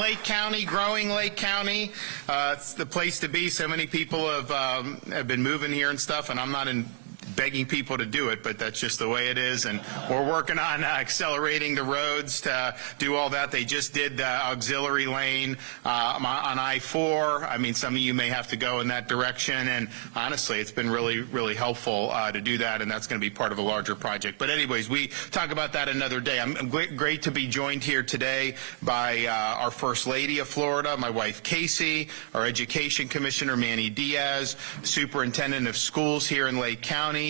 Lake County, growing Lake County. It's the place to be. So many people have been moving here and stuff, and I'm not begging people to do it, but that's just the way it is. And we're working on accelerating the roads to do all that. They just did the auxiliary lane on I-4. I mean, some of you may have to go in that direction, and honestly, it's been really, really helpful to do that, and that's going to be part of a larger project. But anyways, we talk about that another day. I'm great to be joined here today by our First Lady of Florida, my wife Casey, our Education Commissioner Manny Diaz, Superintendent of Schools here in Lake County,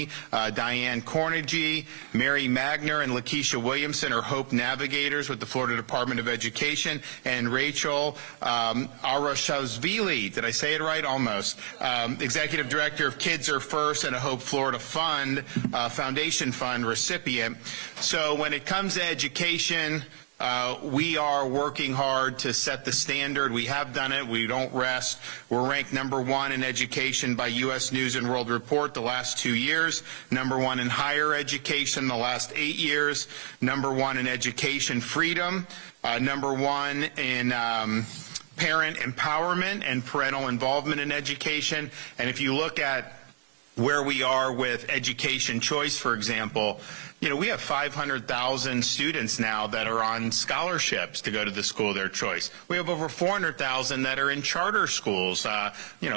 Diane Cornegie, Mary Magner, and Lakeisha Williamson are Hope Navigators with the Florida Department of Education, and Rachel Arashashvili, did I say it right? Almost. Executive Director of Kids Are First and a Hope Florida Fund, Foundation Fund recipient. So when it comes to education, we are working hard to set the standard. We have done it. We don't rest. We're ranked #1 in education by U.S. News and World Report the last 2 years, #1 in higher education the last 8 years, #1 in education freedom, #1 in parent empowerment and parental involvement in education. And if you look at where we are with education choice, for example, we have 500,000 students now that are on scholarships to go to the school of their choice. We have over 400,000 that are in charter schools,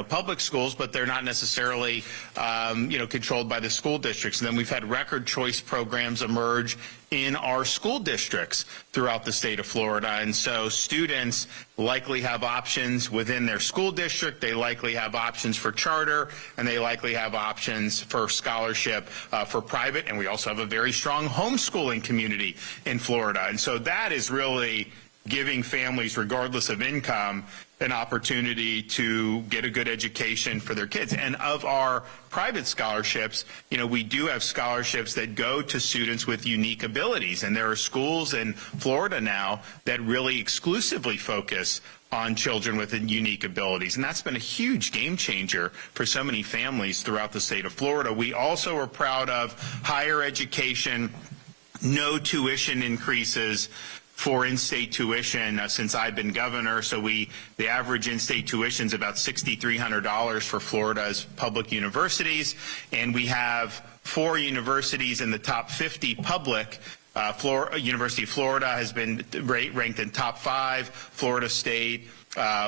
public schools, but they're not necessarily, controlled by the school districts. And then we've had record choice programs emerge in our school districts throughout the state of Florida. And so students likely have options within their school district, they likely have options for charter, and they likely have options for scholarship for private. And we also have a very strong homeschooling community in Florida. And so that is really giving families, regardless of income, an opportunity to get a good education for their kids. And of our private scholarships, we do have scholarships that go to students with unique abilities. And there are schools in Florida now that really exclusively focus on children with unique abilities. And that's been a huge game changer for so many families throughout the state of Florida. We also are proud of higher education, no tuition increases for in-state tuition since I've been governor. So the average in-state tuition is about $6,300 for Florida's public universities, and we have 4 universities in the top 50 public. University of Florida has been ranked in top 5, Florida State.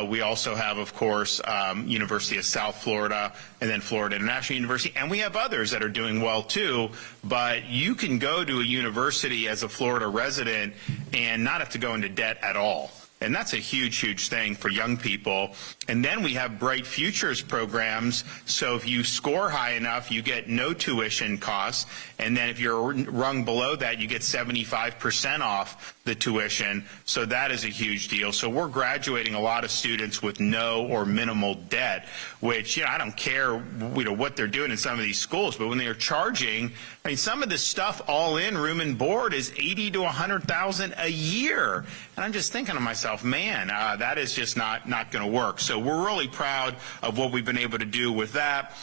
We also have, of course, University of South Florida, and then Florida International University, and we have others that are doing well too. But you can go to a university as a Florida resident and not have to go into debt at all. And that's a huge, huge thing for young people. And then we have Bright Futures programs. So if you score high enough, you get no tuition costs. And then if you're rung below that, you get 75% off the tuition. So that is a huge deal. So we're graduating a lot of students with no or minimal debt, which, I don't care, what they're doing in some of these schools, but when they're charging, some of this stuff all in, room and board, is $80,000 to $100,000 a year. And I'm just thinking to myself, man, that is just not going to work. So we're really proud of what we've been able to do with that.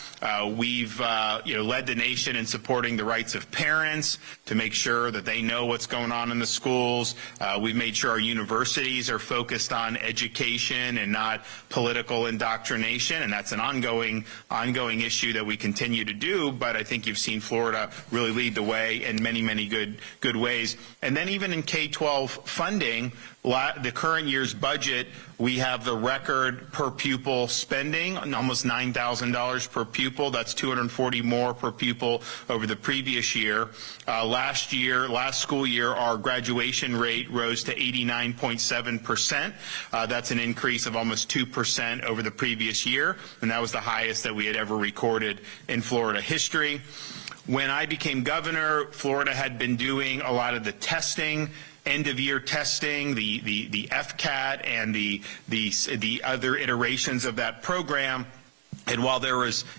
We've led the nation in supporting the rights of parents to make sure that they know what's going on in the schools. We've made sure our universities are focused on education and not political indoctrination, and that's an ongoing issue that we continue to do. But I think you've seen Florida really lead the way in many, many good ways. And then even in K-12 funding, the current year's budget, we have the record per pupil spending, almost $9,000 per pupil. That's $240 more per pupil over the previous year. Last school year, our graduation rate rose to 89.7%. That's an increase of almost 2% over the previous year, and that was the highest that we had ever recorded in Florida history. When I became governor, Florida had been doing a lot of the testing, end-of-year testing, the FCAT, and the other iterations of that program. And while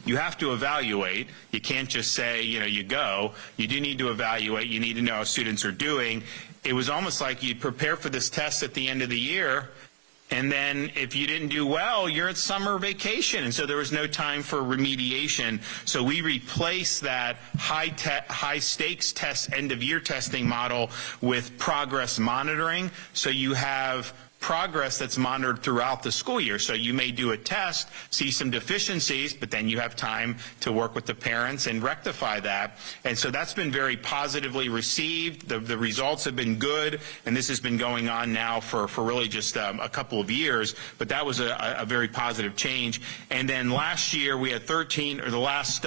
you have to evaluate, you can't just say, you go. You do need to evaluate. You need to know how students are doing. It was almost like you'd prepare for this test at the end of the year, and then if you didn't do well, you're at summer vacation, and so there was no time for remediation. So we replaced that high-stakes test, end-of-year testing model with progress monitoring. So you have progress that's monitored throughout the school year. So you may do a test, see some deficiencies, but then you have time to work with the parents and rectify that. And so that's been very positively received. The results have been good, and this has been going on now for really just a couple of years, but that was a very positive change. And then last year we had the last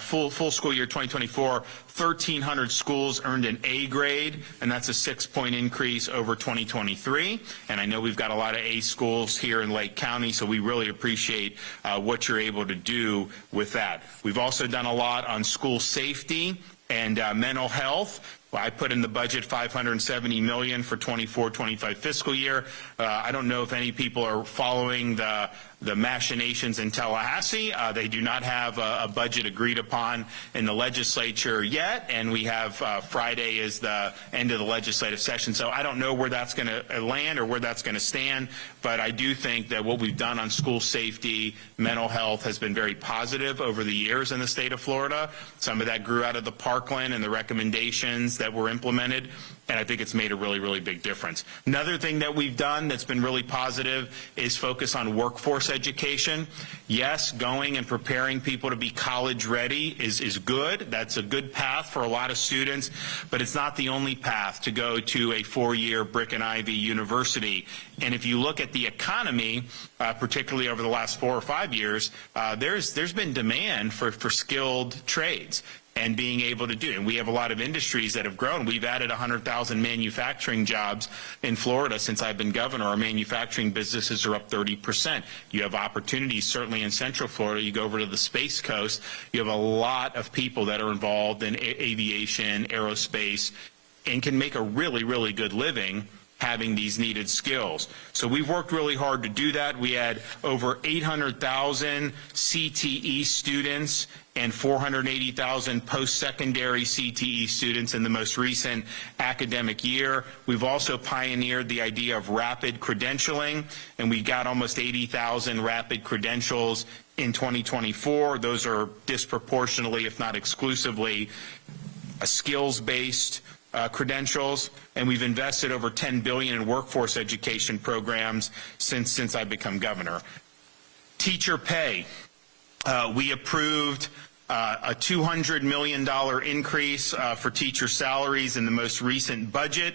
full school year 2024, 1,300 schools earned an A grade, and that's a 6-point increase over 2023. And I know we've got a lot of A schools here in Lake County, so we really appreciate what you're able to do with that. We've also done a lot on school safety and mental health. Well, I put in the budget $570 million for 24-25 fiscal year. I don't know if any people are following the machinations in Tallahassee. They do not have a budget agreed upon in the legislature yet, and we have Friday is the end of the legislative session. So I don't know where that's going to land or where that's going to stand, but I do think that what we've done on school safety, mental health has been very positive over the years in the state of Florida. Some of that grew out of the Parkland and the recommendations that were implemented, and I think it's made a really, really big difference. Another thing that we've done that's been really positive is focus on workforce education. Yes, going and preparing people to be college ready is good. That's a good path for a lot of students, but it's not the only path to go to a 4-year brick and ivy university. And if you look at the economy, particularly over the last 4 or 5 years, there's been demand for skilled trades and being able to do. And we have a lot of industries that have grown. We've added 100,000 manufacturing jobs in Florida since I've been governor. Our manufacturing businesses are up 30%. You have opportunities certainly in Central Florida. You go over to the Space Coast, you have a lot of people that are involved in aviation, aerospace, and can make a really, really good living having these needed skills. So we've worked really hard to do that. We had over 800,000 CTE students and 480,000 post-secondary CTE students in the most recent academic year. We've also pioneered the idea of rapid credentialing, and we got almost 80,000 rapid credentials in 2024. Those are disproportionately, if not exclusively, skills-based credentials, and we've invested over $10 billion in workforce education programs since I've become governor. Teacher pay. We approved a $200 million increase for teacher salaries in the most recent budget.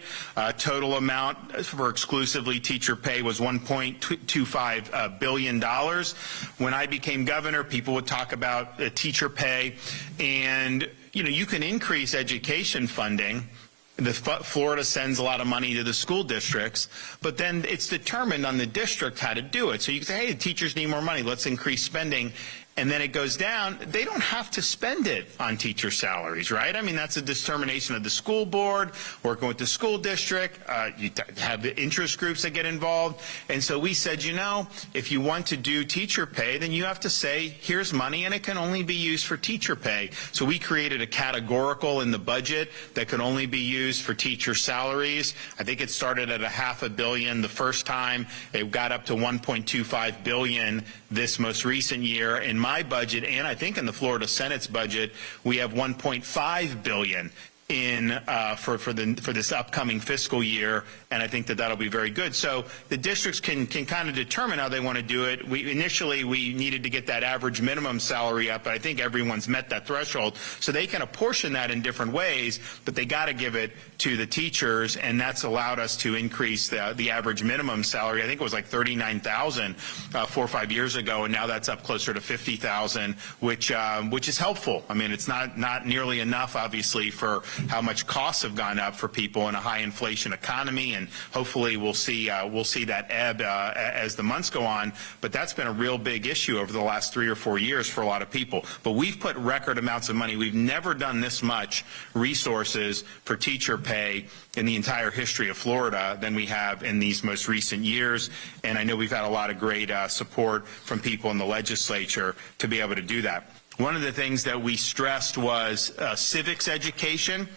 Total amount for exclusively teacher pay was $1.25 billion. When I became governor, people would talk about teacher pay, and you can increase education funding. Florida sends a lot of money to the school districts, but then it's determined on the district how to do it. So you can say, hey, the teachers need more money, let's increase spending. And then it goes down. They don't have to spend it on teacher salaries, right? I mean, that's a determination of the school board, working with the school district. You have the interest groups that get involved. And so we said, if you want to do teacher pay, then you have to say, here's money, and it can only be used for teacher pay. So we created a categorical in the budget that could only be used for teacher salaries. I think it started at $500 million the first time. It got up to $1.25 billion this most recent year. In my budget, and I think in the Florida Senate's budget, we have $1.5 billion in for this upcoming fiscal year, and I think that'll be very good. So the districts can kind of determine how they want to do it. Initially we needed to get that average minimum salary up, but I think everyone's met that threshold. So they can apportion that in different ways, but they got to give it to the teachers, and that's allowed us to increase the average minimum salary. I think it was like $39,000 4 or 5 years ago, and now that's up closer to $50,000, which is helpful. I mean, it's not nearly enough, obviously, for how much costs have gone up for people in a high inflation economy, and hopefully we'll see that ebb as the months go on. But that's been a real big issue over the last 3 or 4 years for a lot of people. But we've put record amounts of money. We've never done this much resources for teacher pay in the entire history of Florida than we have in these most recent years. And I know we've had a lot of great support from people in the legislature to be able to do that. One of the things that we stressed was civics education.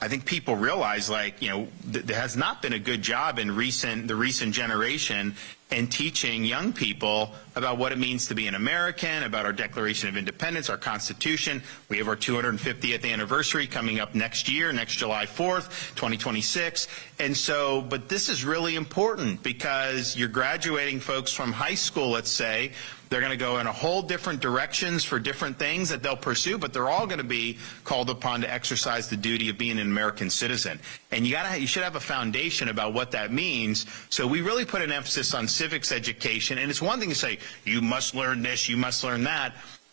I think people realize, there has not been a good job in the recent generation and teaching young people about what it means to be an American, about our Declaration of Independence, our Constitution. We have our 250th anniversary coming up next year, next July 4th, 2026. And so, but this is really important because you're graduating folks from high school, let's say. They're going to go in a whole different directions for different things that they'll pursue, but they're all going to be called upon to exercise the duty of being an American citizen. And you should have a foundation about what that means. So we really put an emphasis on civics education. And it's one thing to say, you must learn this, you must learn that.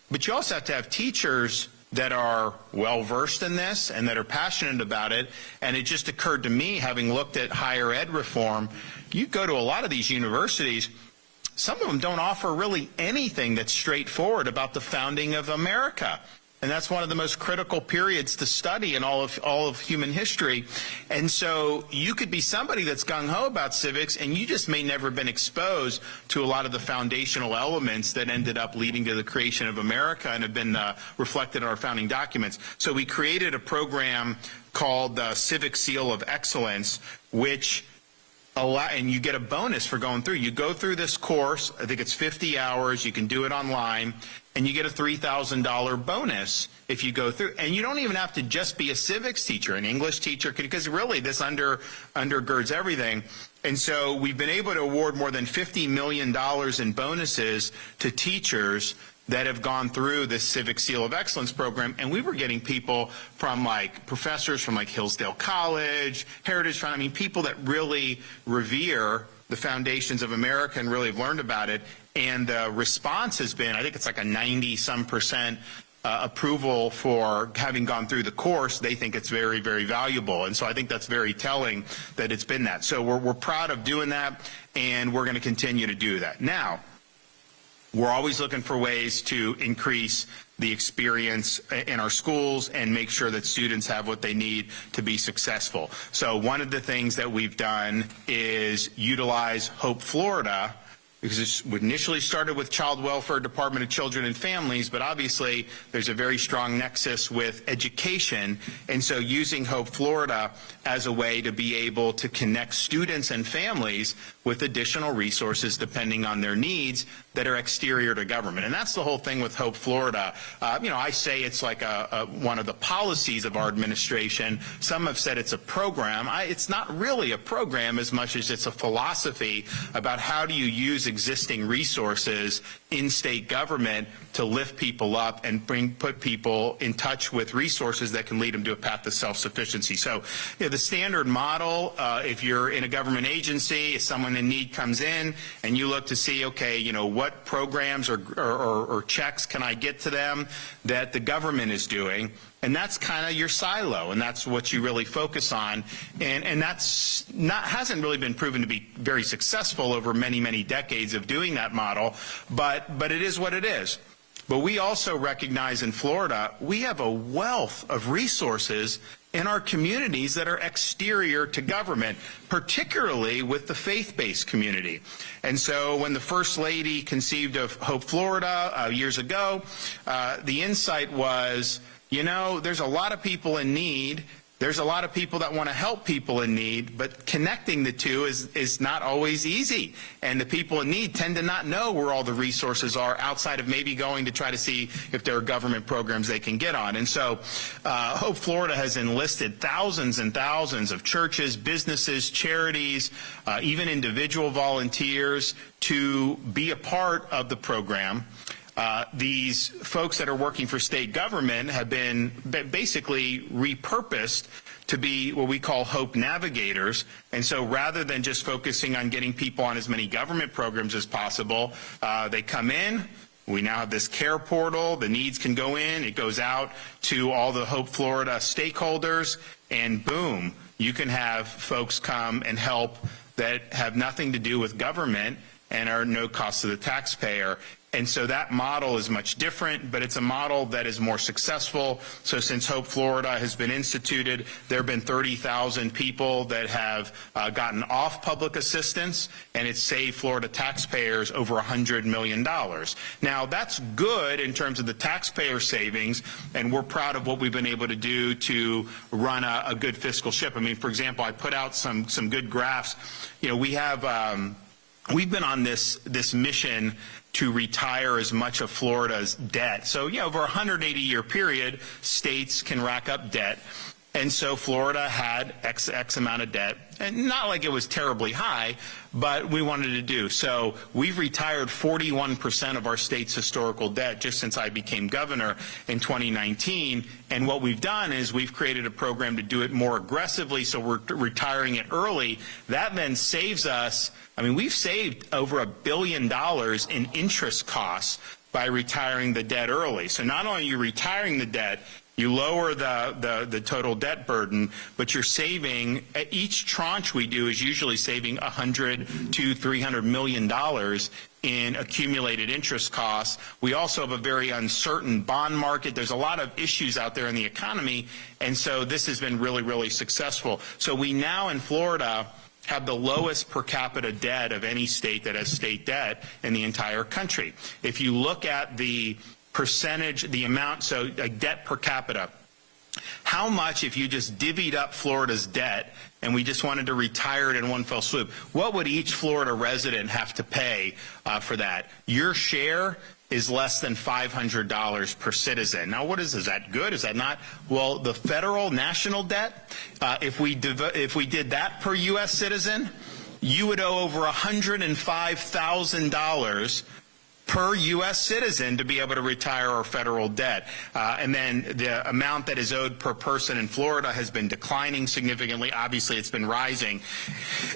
But you also have to have teachers that are well-versed in this and that are passionate about it. And it just occurred to me, having looked at higher ed reform, you go to a lot of these universities, some of them don't offer really anything that's straightforward about the founding of America. And that's one of the most critical periods to study in all of human history. And so you could be somebody that's gung-ho about civics, and you just may never have been exposed to a lot of the foundational elements that ended up leading to the creation of America and have been reflected in our founding documents. So we created a program called the Civic Seal of Excellence, which and you get a bonus for going through. You go through this course, I think it's 50 hours, you can do it online, and you get a $3,000 bonus if you go through. And you don't even have to just be a civics teacher, an English teacher, because really this undergirds everything. And so we've been able to award more than $50 million in bonuses to teachers that have gone through this Civic Seal of Excellence program. And we were getting people from like professors from like Hillsdale College, Heritage Fund, I mean, people that really revere the foundations of America and really have learned about it. And the response has been, I think it's like a 90-some% approval for having gone through the course. They think it's very, very valuable. And so I think that's very telling that it's been that. So we're proud of doing that, and we're going to continue to do that. Now, we're always looking for ways to increase the experience in our schools and make sure that students have what they need to be successful. So one of the things that we've done is utilize Hope Florida, because it initially started with Child Welfare Department of Children and Families, but obviously there's a very strong nexus with education. And so using Hope Florida as a way to be able to connect students and families with additional resources depending on their needs that are exterior to government. And that's the whole thing with Hope Florida. I say it's like one of the policies of our administration. Some have said it's a program. It's not really a program as much as it's a philosophy about how do you use existing resources in state government to lift people up and put people in touch with resources that can lead them to a path to self-sufficiency. So the standard model, if you're in a government agency, if someone in need comes in and you look to see, okay, what programs or checks can I get to them that the government is doing? And that's kind of your silo, and that's what you really focus on. And that's hasn't really been proven to be very successful over many, many decades of doing that model, but it is what it is. But we also recognize in Florida, we have a wealth of resources in our communities that are exterior to government, particularly with the faith-based community. And so when the First Lady conceived of Hope Florida years ago, the insight was, there's a lot of people in need. There's a lot of people that want to help people in need, but connecting the two is not always easy. And the people in need tend to not know where all the resources are outside of maybe going to try to see if there are government programs they can get on. And so Hope Florida has enlisted thousands and thousands of churches, businesses, charities, even individual volunteers to be a part of the program. These folks that are working for state government have been basically repurposed to be what we call Hope Navigators. And so rather than just focusing on getting people on as many government programs as possible, they come in. We now have this care portal. The needs can go in. It goes out to all the Hope Florida stakeholders, and boom, you can have folks come and help that have nothing to do with government and are no cost to the taxpayer. And so that model is much different, but it's a model that is more successful. So since Hope Florida has been instituted, there have been 30,000 people that have gotten off public assistance, and it's saved Florida taxpayers over $100 million. Now, that's good in terms of the taxpayer savings, and we're proud of what we've been able to do to run a good fiscal ship. I mean, for example, I put out some good graphs. We have we've been on this mission to retire as much of Florida's debt. So, yeah, over a 180-year period, states can rack up debt. And so Florida had X amount of debt, and not like it was terribly high, but we wanted to do. So we've retired 41% of our state's historical debt just since I became governor in 2019. And what we've done is we've created a program to do it more aggressively, so we're retiring it early. That then saves us, I mean, we've saved over $1 billion in interest costs by retiring the debt early. So not only are you retiring the debt, you lower the total debt burden, but you're saving, each tranche we do is usually saving $100 to $300 million in accumulated interest costs. We also have a very uncertain bond market. There's a lot of issues out there in the economy, and so this has been really, really successful. So we now in Florida have the lowest per capita debt of any state that has state debt in the entire country. If you look at the percentage, the amount, so debt per capita, how much, if you just divvied up Florida's debt and we just wanted to retire it in one fell swoop, what would each Florida resident have to pay for that? Your share is less than $500 per citizen. Now, is that good? Is that not? Well, the federal national debt, if we did that per U.S. citizen, you would owe over $105,000 per U.S. citizen to be able to retire our federal debt. And then the amount that is owed per person in Florida has been declining significantly. Obviously, it's been rising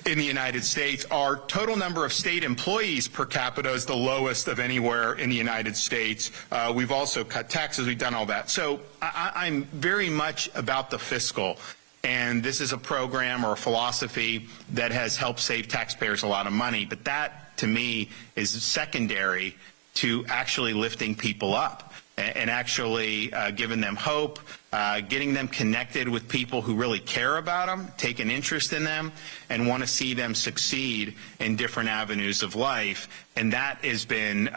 in the United States. Our total number of state employees per capita is the lowest of anywhere in the United States. We've also cut taxes. We've done all that. So I'm very much about the fiscal. And this is a program or a philosophy that has helped save taxpayers a lot of money. But that, to me, is secondary to actually lifting people up and actually giving them hope, getting them connected with people who really care about them, take an interest in them, and want to see them succeed in different avenues of life. And that has been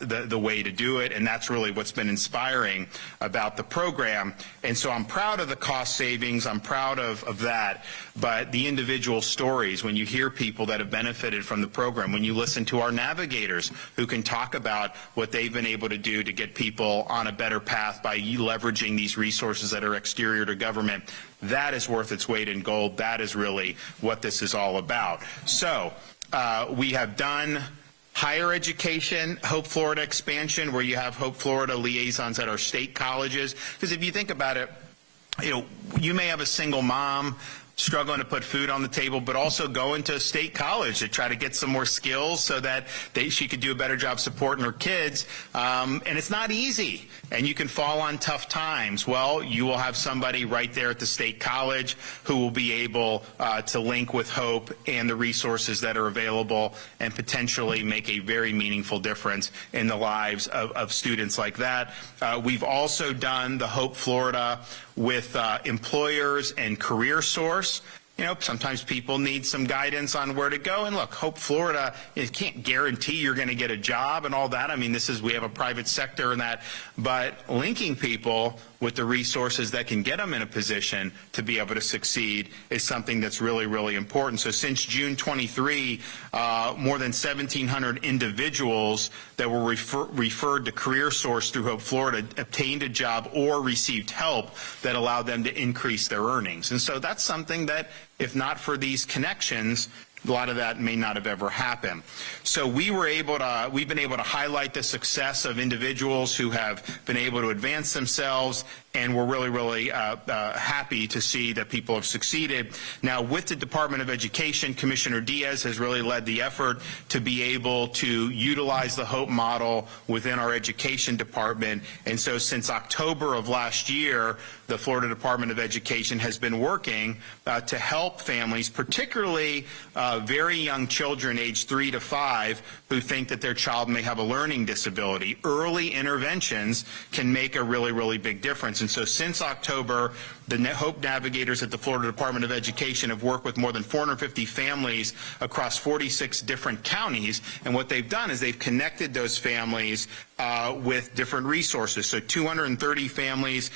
the way to do it, and that's really what's been inspiring about the program. And so I'm proud of the cost savings. I'm proud of that. But the individual stories, when you hear people that have benefited from the program, when you listen to our navigators who can talk about what they've been able to do to get people on a better path by leveraging these resources that are exterior to government, that is worth its weight in gold. That is really what this is all about. So we have done higher education, Hope Florida expansion, where you have Hope Florida liaisons at our state colleges. Because if you think about it, you may have a single mom struggling to put food on the table, but also going to a state college to try to get some more skills so that she could do a better job supporting her kids. And it's not easy, and you can fall on tough times. Well, you will have somebody right there at the state college who will be able to link with Hope and the resources that are available and potentially make a very meaningful difference in the lives of students like that. We've also done the Hope Florida with employers and Career Source. Sometimes people need some guidance on where to go. And look, Hope Florida, it can't guarantee you're going to get a job and all that. I mean, we have a private sector in that. But linking people with the resources that can get them in a position to be able to succeed is something that's really, really important. So since June 23, more than 1,700 individuals that were referred to Career Source through Hope Florida obtained a job or received help that allowed them to increase their earnings. And so that's something that, if not for these connections, a lot of that may not have ever happened. So we've been able to highlight the success of individuals who have been able to advance themselves, and we're really, really happy to see that people have succeeded. Now, with the Department of Education, Commissioner Diaz has really led the effort to be able to utilize the Hope model within our education department. And so since October of last year, the Florida Department of Education has been working to help families, particularly very young children aged 3 to 5 who think that their child may have a learning disability. Early interventions can make a really, really big difference. And so since October, the Hope Navigators at the Florida Department of Education have worked with more than 450 families across 46 different counties, and what they've done is they've connected those families with different resources. So 230 families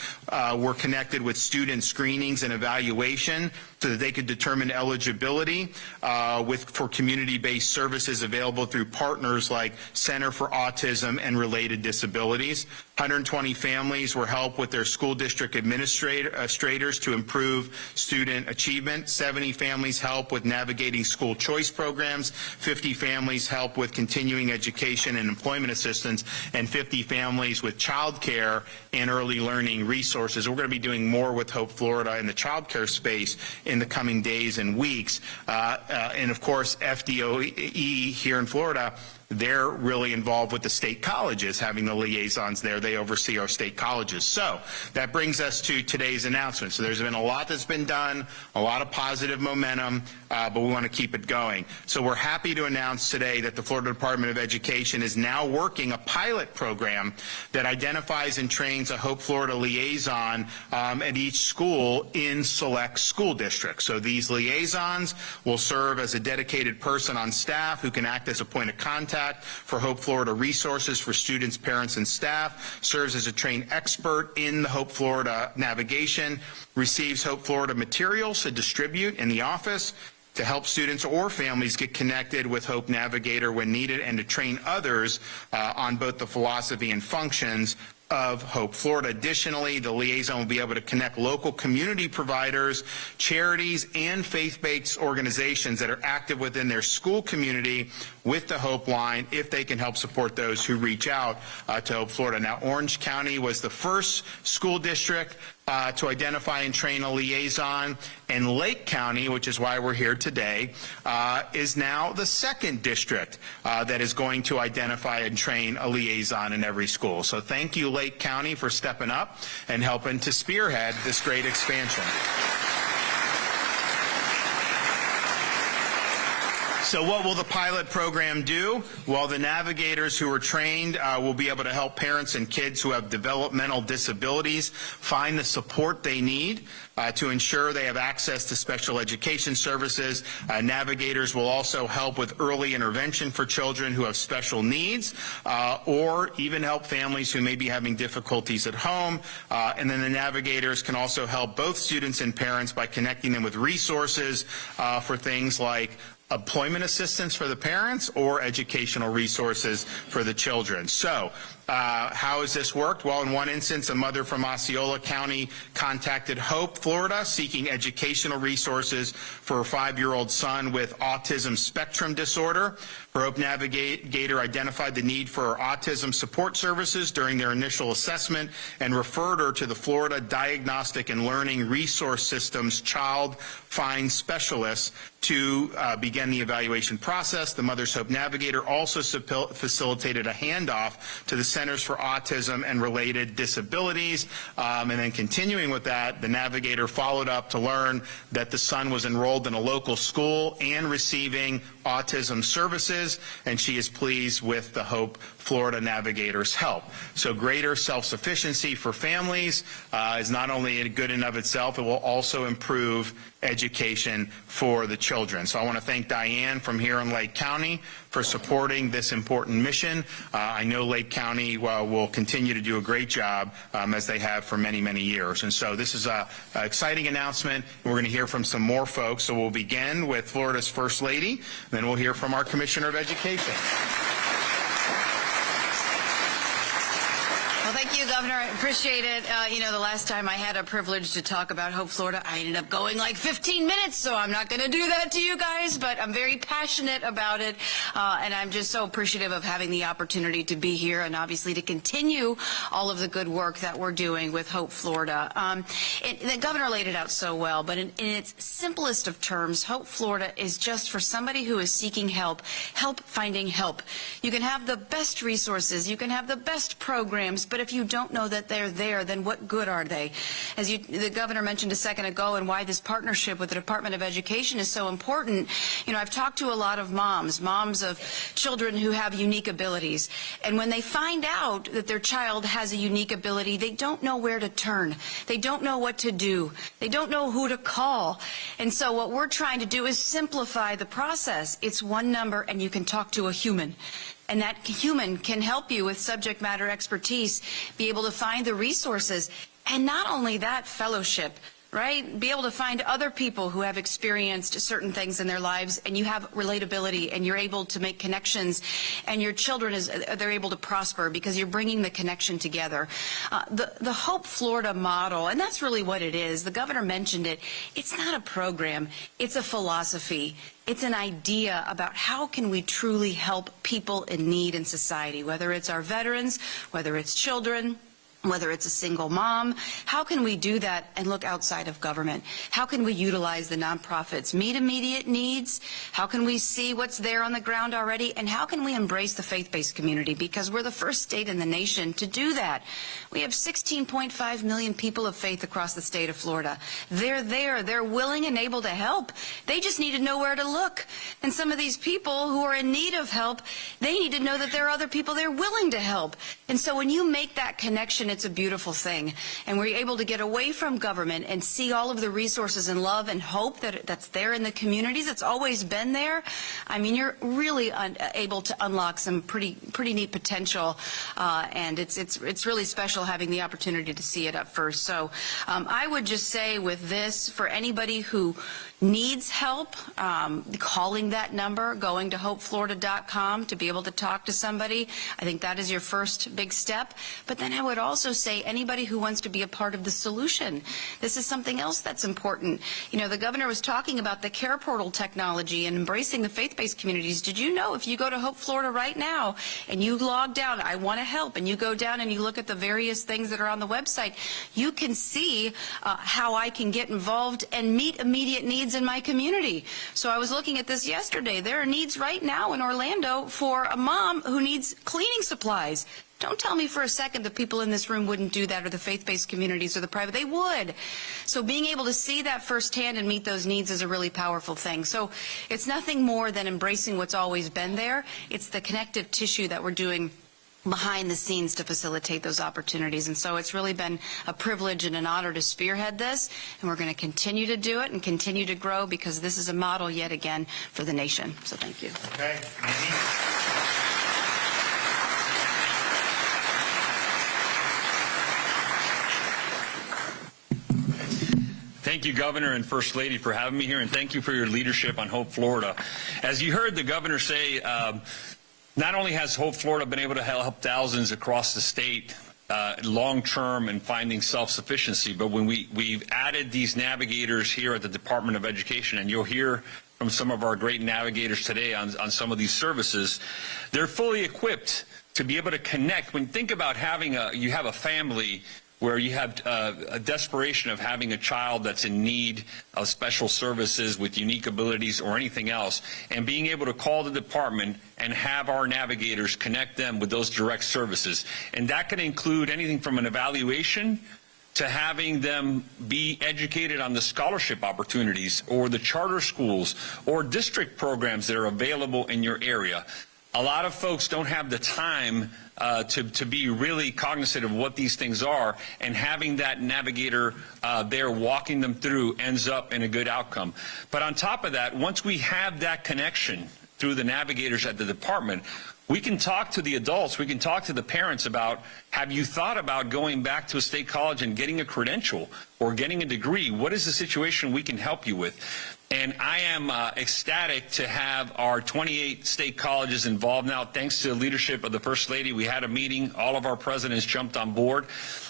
were connected with student screenings and evaluation so that they could determine eligibility for community-based services available through partners like Center for Autism and Related Disabilities. 120 families were helped with their school district administrators to improve student achievement. 70 families help with navigating school choice programs. 50 families help with continuing education and employment assistance, and 50 families with child care and early learning resources. We're going to be doing more with Hope Florida in the child care space in the coming days and weeks. And of course, FDOE here in Florida, they're really involved with the state colleges, having the liaisons there. They oversee our state colleges. So that brings us to today's announcement. So there's been a lot that's been done, a lot of positive momentum, but we want to keep it going. So we're happy to announce today that the Florida Department of Education is now working a pilot program that identifies and trains a Hope Florida liaison at each school in select school districts. So these liaisons will serve as a dedicated person on staff who can act as a point of contact for Hope Florida resources for students, parents, and staff, serves as a trained expert in the Hope Florida navigation, receives Hope Florida materials to distribute in the office, to help students or families get connected with Hope Navigator when needed, and to train others on both the philosophy and functions of Hope Florida. Additionally, the liaison will be able to connect local community providers, charities, and faith-based organizations that are active within their school community with the Hope line if they can help support those who reach out to Hope Florida. Now, Orange County was the first school district to identify and train a liaison, and Lake County, which is why we're here today, is now the second district that is going to identify and train a liaison in every school. So thank you, Lake County, for stepping up and helping to spearhead this great expansion. So what will the pilot program do? Well, the navigators who are trained will be able to help parents and kids who have developmental disabilities find the support they need to ensure they have access to special education services. Navigators will also help with early intervention for children who have special needs, or even help families who may be having difficulties at home. And then the navigators can also help both students and parents by connecting them with resources for things like employment assistance for the parents or educational resources for the children. So how has this worked? Well, in one instance, a mother from Osceola County contacted Hope Florida seeking educational resources for her 5-year-old son with autism spectrum disorder. Her Hope Navigator identified the need for autism support services during their initial assessment and referred her to the Florida Diagnostic and Learning Resource System's Child Find Specialists to begin the evaluation process. The Mother's Hope Navigator also facilitated a handoff to the Centers for Autism and Related Disabilities. And then continuing with that, the Navigator followed up to learn that the son was enrolled in a local school and receiving autism services, and she is pleased with the Hope Florida Navigator's help. So greater self-sufficiency for families is not only good in of itself, it will also improve education for the children. So I want to thank Diane from here in Lake County for supporting this important mission. I know Lake County will continue to do a great job as they have for many, many years. And so this is an exciting announcement. We're going to hear from some more folks. So we'll begin with Florida's First Lady, then we'll hear from our Commissioner of Education. Well, thank you, Governor. I appreciate it. You know, the last time I had a privilege to talk about Hope Florida, I ended up going like 15 minutes, so I'm not going to do that to you guys, but I'm very passionate about it, and I'm just so appreciative of having the opportunity to be here and obviously to continue all of the good work that we're doing with Hope Florida. The Governor laid it out so well, but in its simplest of terms, Hope Florida is just for somebody who is seeking help finding help. You can have the best resources, you can have the best programs, but if you don't know that they're there, then what good are they? As the governor mentioned a second ago, and why this partnership with the Department of Education is so important, you know, I've talked to a lot of moms of children who have unique abilities, and when they find out that their child has a unique ability, they don't know where to turn. They don't know what to do. They don't know who to call. And so what we're trying to do is simplify the process. It's one number, and you can talk to a human. And that human can help you with subject matter expertise, be able to find the resources, and not only that, fellowship, right? Be able to find other people who have experienced certain things in their lives, and you have relatability, and you're able to make connections, and your children, they're able to prosper because you're bringing the connection together. The Hope Florida model, and that's really what it is. The governor mentioned it. It's not a program. It's a philosophy. It's an idea about how can we truly help people in need in society, whether it's our veterans, whether it's children, whether it's a single mom. How can we do that and look outside of government? How can we utilize the nonprofits, meet immediate needs? How can we see what's there on the ground already? And how can we embrace the faith-based community? Because we're the first state in the nation to do that. We have 16.5 million people of faith across the state of Florida. They're there. They're willing and able to help. They just need to know where to look. And some of these people who are in need of help, they need to know that there are other people there willing to help. And so when you make that connection, it's a beautiful thing. And we're able to get away from government and see all of the resources and love and hope that's there in the communities. It's always been there. I mean, you're really able to unlock some pretty neat potential, and it's really special having the opportunity to see it up first. So I would just say with this, for anybody who needs help, calling that number, going to hopeflorida.com to be able to talk to somebody, I think that is your first big step. But then I would also say anybody who wants to be a part of the solution. This is something else that's important. You know, the governor was talking about the care portal technology and embracing the faith-based communities. Did you know if you go to Hope Florida right now and you log down, I want to help, and you go down and you look at the various things that are on the website, you can see how I can get involved and meet immediate needs in my community. So I was looking at this yesterday. There are needs right now in Orlando for a mom who needs cleaning supplies. Don't tell me for a second that people in this room wouldn't do that, or the faith-based communities or the private. They would. So being able to see that firsthand and meet those needs is a really powerful thing. So it's nothing more than embracing what's always been there. It's the connective tissue that we're doing behind the scenes to facilitate those opportunities. And so it's really been a privilege and an honor to spearhead this, and we're going to continue to do it and continue to grow, because this is a model yet again for the nation. So thank you. Okay. Thank you, Governor and First Lady, for having me here, and thank you for your leadership on Hope Florida. As you heard the governor say, not only has Hope Florida been able to help thousands across the state long-term and finding self-sufficiency, but when we've added these navigators here at the Department of Education, and you'll hear from some of our great navigators today on some of these services, they're fully equipped to be able to connect. When you think about you have a family where you have a desperation of having a child that's in need of special services with unique abilities or anything else, and being able to call the department and have our navigators connect them with those direct services. And that can include anything from an evaluation to having them be educated on the scholarship opportunities or the charter schools or district programs that are available in your area. A lot of folks don't have the time to be really cognizant of what these things are, and having that navigator there walking them through ends up in a good outcome. But on top of that, once we have that connection through the navigators at the department, we can talk to the adults, we can talk to the parents about, have you thought about going back to a state college and getting a credential or getting a degree? What is the situation we can help you with? And I am ecstatic to have our 28 state colleges involved now. Thanks to the leadership of the First Lady, we had a meeting. All of our presidents jumped on board.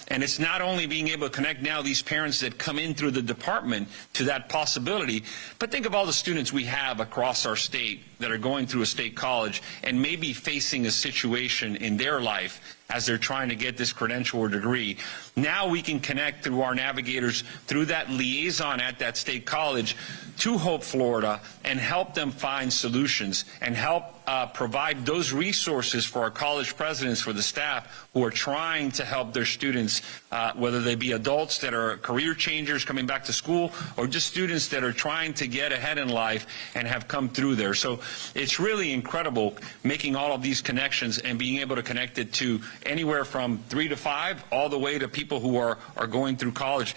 And it's not only being able to connect now these parents that come in through the department to that possibility, but think of all the students we have across our state that are going through a state college and maybe facing a situation in their life as they're trying to get this credential or degree. Now we can connect through our navigators, through that liaison at that state college to Hope Florida, and help them find solutions and help provide those resources for our college presidents, for the staff who are trying to help their students, whether they be adults that are career changers coming back to school, or just students that are trying to get ahead in life and have come through there. So it's really incredible making all of these connections and being able to connect it to anywhere from 3 to 5 all the way to people who are going through college.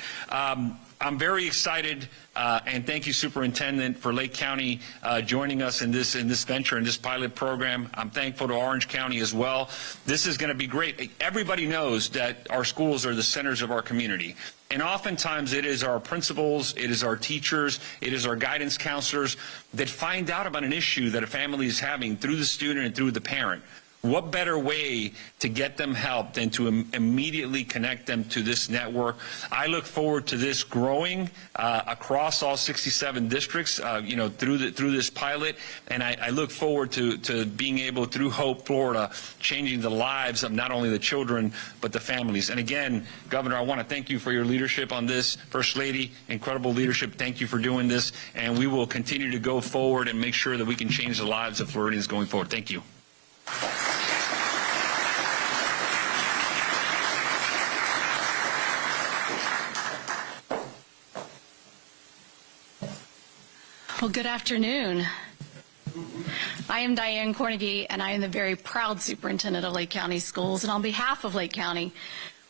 I'm very excited, and thank you, Superintendent, for Lake County joining us in this venture, in this pilot program. I'm thankful to Orange County as well. This is going to be great. Everybody knows that our schools are the centers of our community. And oftentimes it is our principals, it is our teachers, it is our guidance counselors that find out about an issue that a family is having through the student and through the parent. What better way to get them help than to immediately connect them to this network? I look forward to this growing across all 67 districts, through this pilot, and I look forward to being able, through Hope Florida, changing the lives of not only the children but the families. And again, Governor, I want to thank you for your leadership on this. First Lady, incredible leadership. Thank you for doing this, and we will continue to go forward and make sure that we can change the lives of Floridians going forward. Thank you. Well, good afternoon. I am Diane Cornegie, and I am the very proud superintendent of Lake County Schools. And on behalf of Lake County,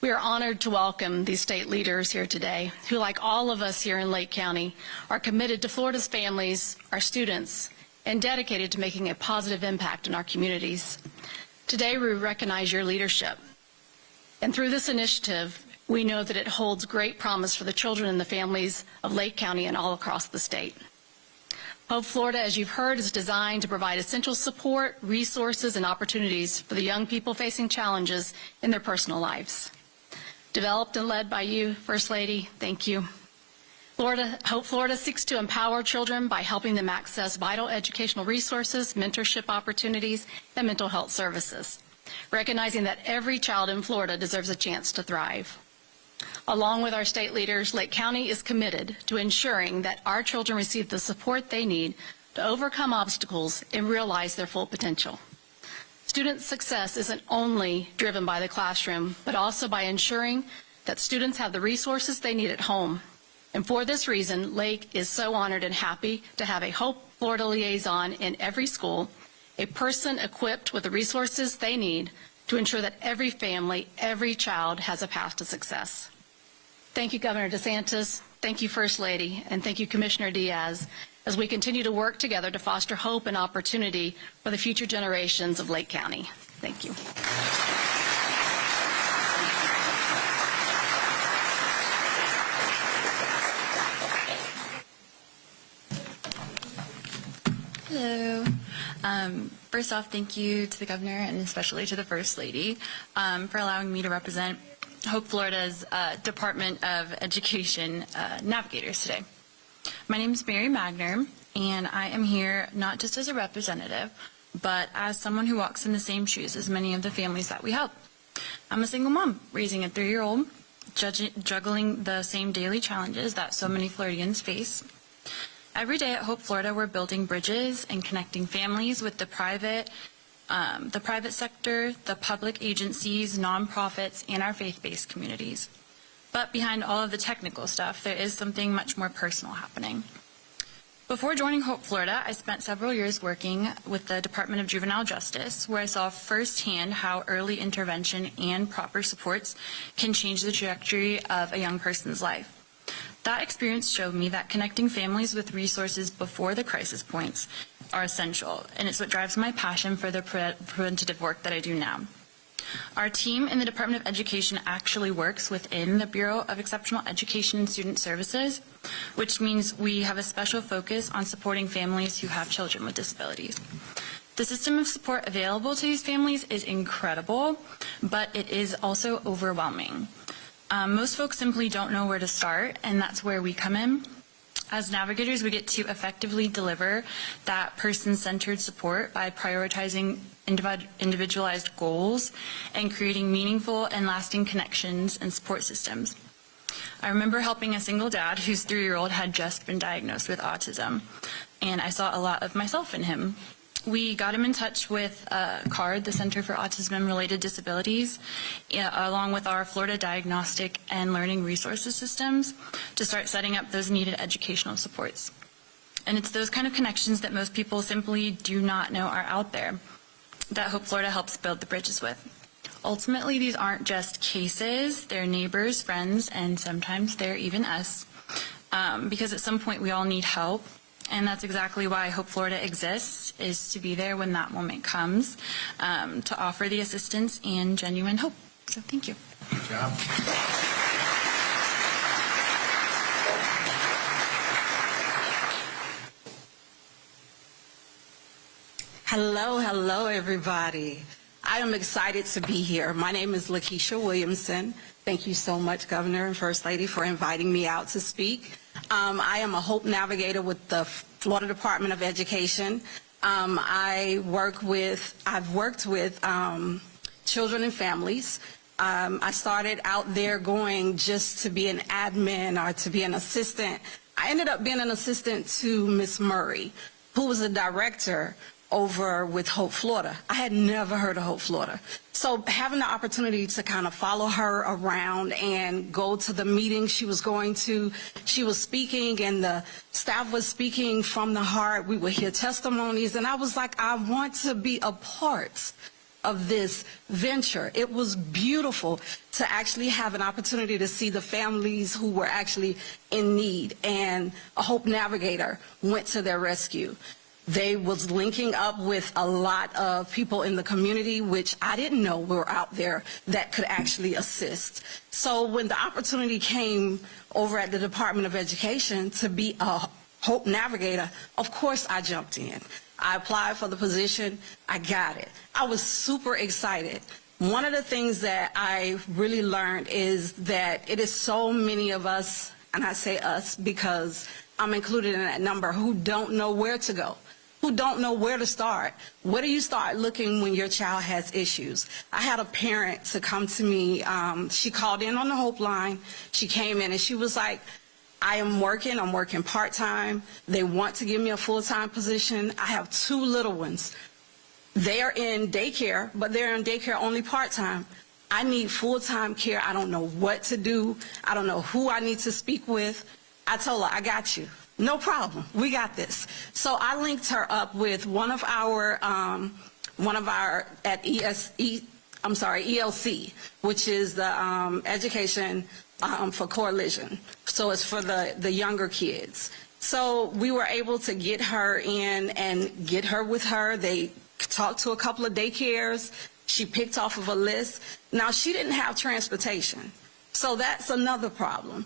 we are honored to welcome these state leaders here today, who, like all of us here in Lake County, are committed to Florida's families, our students, and dedicated to making a positive impact in our communities. Today, we recognize your leadership. And through this initiative, we know that it holds great promise for the children and the families of Lake County and all across the state. Hope Florida, as you've heard, is designed to provide essential support, resources, and opportunities for the young people facing challenges in their personal lives. Developed and led by you, First Lady, thank you. Hope Florida seeks to empower children by helping them access vital educational resources, mentorship opportunities, and mental health services, recognizing that every child in Florida deserves a chance to thrive. Along with our state leaders, Lake County is committed to ensuring that our children receive the support they need to overcome obstacles and realize their full potential. Student success isn't only driven by the classroom, but also by ensuring that students have the resources they need at home. And for this reason, Lake is so honored and happy to have a Hope Florida liaison in every school, a person equipped with the resources they need to ensure that every family, every child has a path to success. Thank you, Governor DeSantis. Thank you, First Lady. And thank you, Commissioner Diaz, as we continue to work together to foster hope and opportunity for the future generations of Lake County. Thank you. Hello. First off, thank you to the Governor and especially to the First Lady for allowing me to represent Hope Florida's Department of Education navigators today. My name is Mary Magner, and I am here not just as a representative, but as someone who walks in the same shoes as many of the families that we help. I'm a single mom raising a 3-year-old, juggling the same daily challenges that so many Floridians face. Every day at Hope Florida, we're building bridges and connecting families with the private sector, the public agencies, nonprofits, and our faith-based communities. But behind all of the technical stuff, there is something much more personal happening. Before joining Hope Florida, I spent several years working with the Department of Juvenile Justice, where I saw firsthand how early intervention and proper supports can change the trajectory of a young person's life. That experience showed me that connecting families with resources before the crisis points are essential, and it's what drives my passion for the preventative work that I do now. Our team in the Department of Education actually works within the Bureau of Exceptional Education and Student Services, which means we have a special focus on supporting families who have children with disabilities. The system of support available to these families is incredible, but it is also overwhelming. Most folks simply don't know where to start, and that's where we come in. As navigators, we get to effectively deliver that person-centered support by prioritizing individualized goals and creating meaningful and lasting connections and support systems. I remember helping a single dad whose 3-year-old had just been diagnosed with autism, and I saw a lot of myself in him. We got him in touch with CARD, the Center for Autism and Related Disabilities, along with our Florida Diagnostic and Learning Resources Systems, to start setting up those needed educational supports. And it's those kind of connections that most people simply do not know are out there that Hope Florida helps build the bridges with. Ultimately, these aren't just cases, they're neighbors, friends, and sometimes they're even us, because at some point we all need help. And that's exactly why Hope Florida exists, is to be there when that moment comes, to offer the assistance and genuine hope. So thank you. Good job. Hello, everybody. I am excited to be here. My name is Lakeisha Williamson. Thank you so much, Governor and First Lady, for inviting me out to speak. I am a Hope Navigator with the Florida Department of Education. I've worked with children and families. I started out there going just to be an admin or to be an assistant. I ended up being an assistant to Miss Murray, who was the director over with Hope Florida. I had never heard of Hope Florida. So having the opportunity to kind of follow her around and go to the meetings she was going to, she was speaking and the staff was speaking from the heart. We would hear testimonies and I was like, I want to be a part of this venture. It was beautiful to actually have an opportunity to see the families who were actually in need, and a Hope Navigator went to their rescue. They was linking up with a lot of people in the community, which I didn't know were out there that could actually assist. So when the opportunity came over at the Department of Education to be a Hope Navigator, of course I jumped in. I applied for the position, I got it. I was super excited. One of the things that I really learned is that it is so many of us, and I say us because I'm included in that number, who don't know where to go, who don't know where to start. Where do you start looking when your child has issues? I had a parent to come to me. She called in on the Hope line. She came in and she was like, I'm working part-time. They want to give me a full-time position. I have 2 little ones. They're in daycare, but they're in daycare only part-time. I need full-time care. I don't know what to do. I don't know who I need to speak with. I told her, I got you. No problem. We got this. So I linked her up with one of our at ELC, which is the Education for Coalition. So it's for the younger kids. So we were able to get her in and get her with her. They talked to a couple of daycares. She picked off of a list. Now, she didn't have transportation. So that's another problem.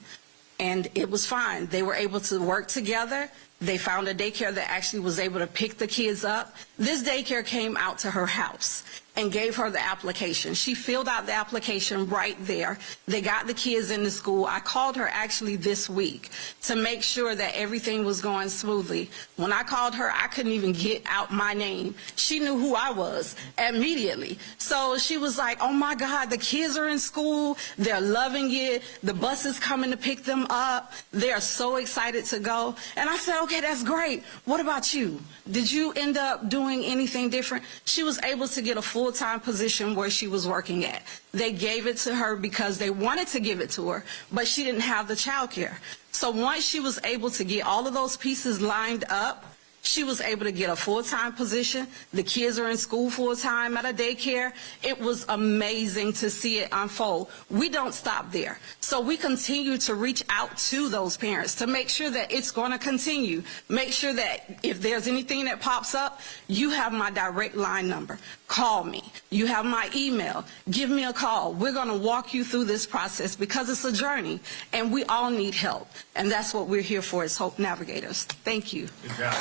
And it was fine. They were able to work together. They found a daycare that actually was able to pick the kids up. This daycare came out to her house and gave her the application. She filled out the application right there. They got the kids into school. I called her actually this week to make sure that everything was going smoothly. When I called her, I couldn't even get out my name. She knew who I was immediately. So she was like, oh my God, the kids are in school. They're loving it. The bus is coming to pick them up. They're so excited to go. And I said, okay, that's great. What about you? Did you end up doing anything different? She was able to get a full-time position where she was working at. They gave it to her because they wanted to give it to her, but she didn't have the child care. So once she was able to get all of those pieces lined up, she was able to get a full-time position. The kids are in school full-time at a daycare. It was amazing to see it unfold. We don't stop there. So we continue to reach out to those parents to make sure that it's going to continue. Make sure that if there's anything that pops up, you have my direct line number. Call me. You have my email. Give me a call. We're going to walk you through this process because it's a journey, and we all need help. And that's what we're here for as Hope Navigators. Thank you. Good job.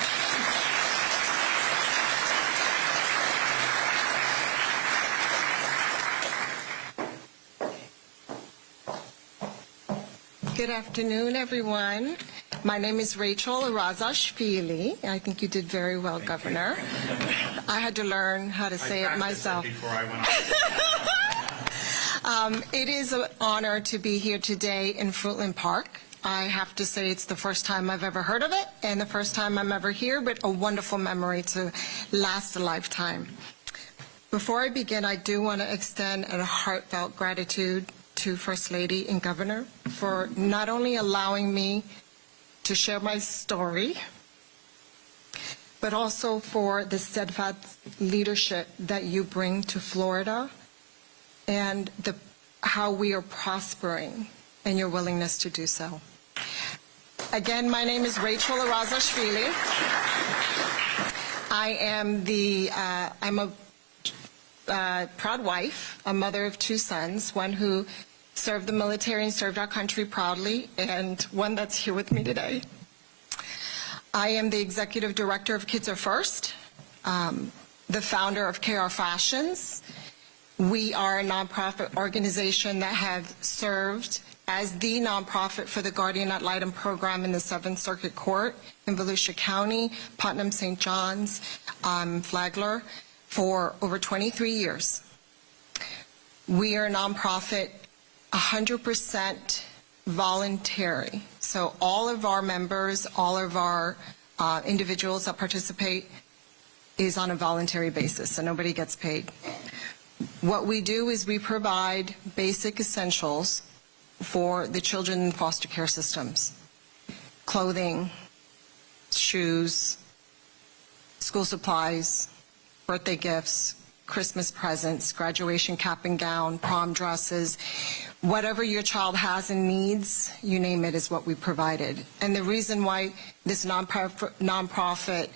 Good afternoon, everyone. My name is Rachel Arazashvili. I think you did very well, Governor. I had to learn how to say it myself. It is an honor to be here today in Fruitland Park. I have to say it's the first time I've ever heard of it and the first time I'm ever here, but a wonderful memory to last a lifetime. Before I begin, I do want to extend a heartfelt gratitude to First Lady and Governor for not only allowing me to share my story, but also for the steadfast leadership that you bring to Florida and how we are prospering and your willingness to do so. Again, my name is Rachel Arazashvili. I am I'm a proud wife, a mother of 2 sons, one who served the military and served our country proudly, and one that's here with me today. I am the executive director of Kids Are First, the founder of KR Fashions. We are a nonprofit organization that have served as the nonprofit for the Guardian Ad Litem program in the 7th Circuit Court in Volusia County, Putnam, St. John's, Flagler, for over 23 years. We are a nonprofit 100% voluntary. So all of our members, all of our individuals that participate is on a voluntary basis, so nobody gets paid. What we do is we provide basic essentials for the children in foster care systems: clothing, shoes, school supplies, birthday gifts, Christmas presents, graduation cap and gown, prom dresses. Whatever your child has and needs, you name it, is what we provided. And the reason why this nonprofit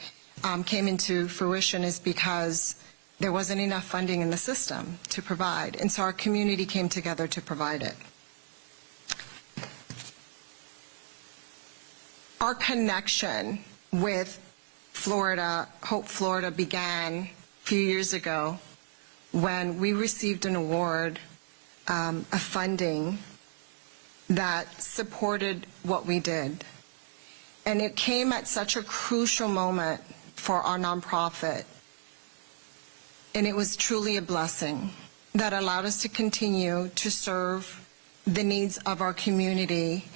came into fruition is because there wasn't enough funding in the system to provide. And so our community came together to provide it. Our connection with Florida, Hope Florida, began a few years ago when we received an award of funding that supported what we did. And it came at such a crucial moment for our nonprofit. And it was truly a blessing that allowed us to continue to serve the needs of our community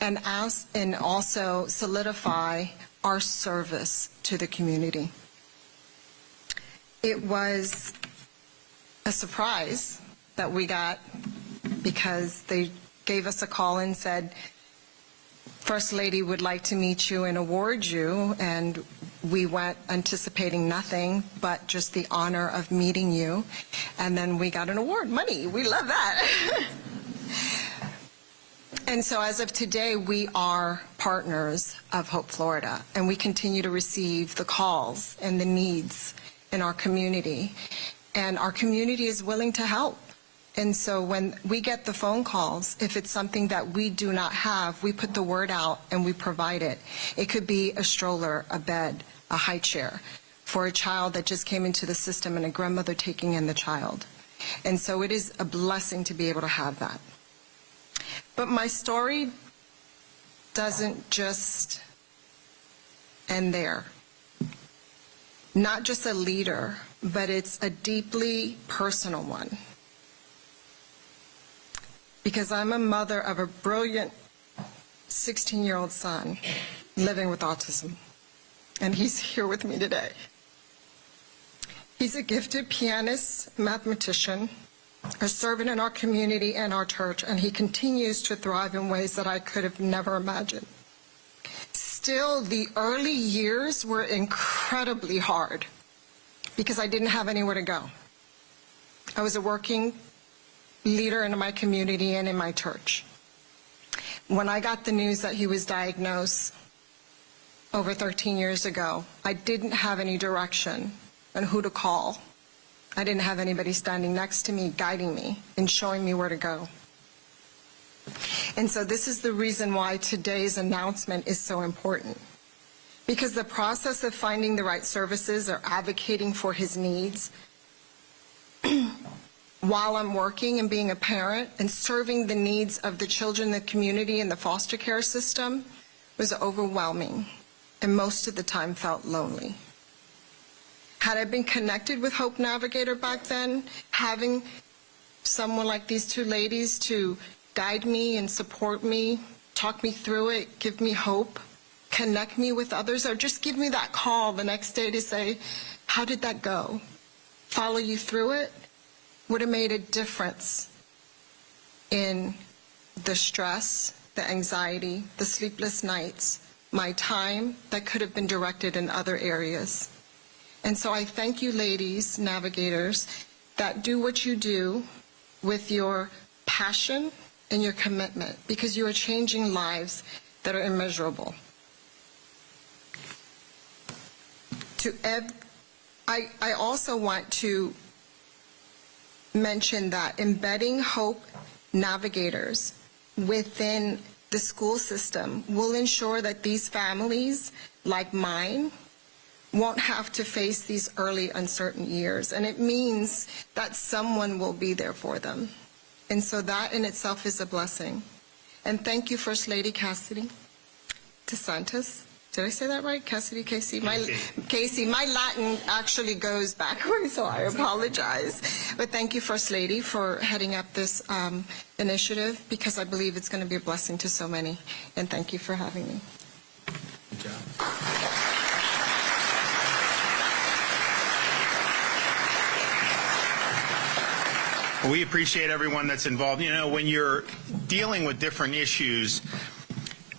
and also solidify our service to the community. It was a surprise that we got because they gave us a call and said, First Lady would like to meet you and award you, and we went anticipating nothing but just the honor of meeting you, and then we got an award, money. We love that. And so as of today, we are partners of Hope Florida, and we continue to receive the calls and the needs in our community, and our community is willing to help. And so when we get the phone calls, if it's something that we do not have, we put the word out and we provide it. It could be a stroller, a bed, a high chair for a child that just came into the system and a grandmother taking in the child. And so it is a blessing to be able to have that. But my story doesn't just end there. Not just a leader, but it's a deeply personal one. Because I'm a mother of a brilliant 16-year-old son living with autism, and he's here with me today. He's a gifted pianist, mathematician, a servant in our community and our church, and he continues to thrive in ways that I could have never imagined. Still, the early years were incredibly hard because I didn't have anywhere to go. I was a working leader in my community and in my church. When I got the news that he was diagnosed over 13 years ago, I didn't have any direction on who to call. I didn't have anybody standing next to me, guiding me, and showing me where to go. And so this is the reason why today's announcement is so important. Because the process of finding the right services or advocating for his needs while I'm working and being a parent and serving the needs of the children in the community and the foster care system was overwhelming and most of the time felt lonely. Had I been connected with Hope Navigator back then, having someone like these two ladies to guide me and support me, talk me through it, give me hope, connect me with others, or just give me that call the next day to say, how did that go? Follow you through it, would have made a difference in the stress, the anxiety, the sleepless nights, my time that could have been directed in other areas. And so I thank you, ladies, navigators, that do what you do with your passion and your commitment, because you are changing lives that are immeasurable. I also want to mention that embedding Hope Navigators within the school system will ensure that these families, like mine, won't have to face these early uncertain years. And it means that someone will be there for them. And so that in itself is a blessing. And thank you, First Lady Cassidy DeSantis. Did I say that right? Cassidy, Casey? Casey, my Latin actually goes backwards, so I apologize. But thank you, First Lady, for heading up this initiative, because I believe it's going to be a blessing to so many. And thank you for having me. Good job. We appreciate everyone that's involved. You know, when you're dealing with different issues,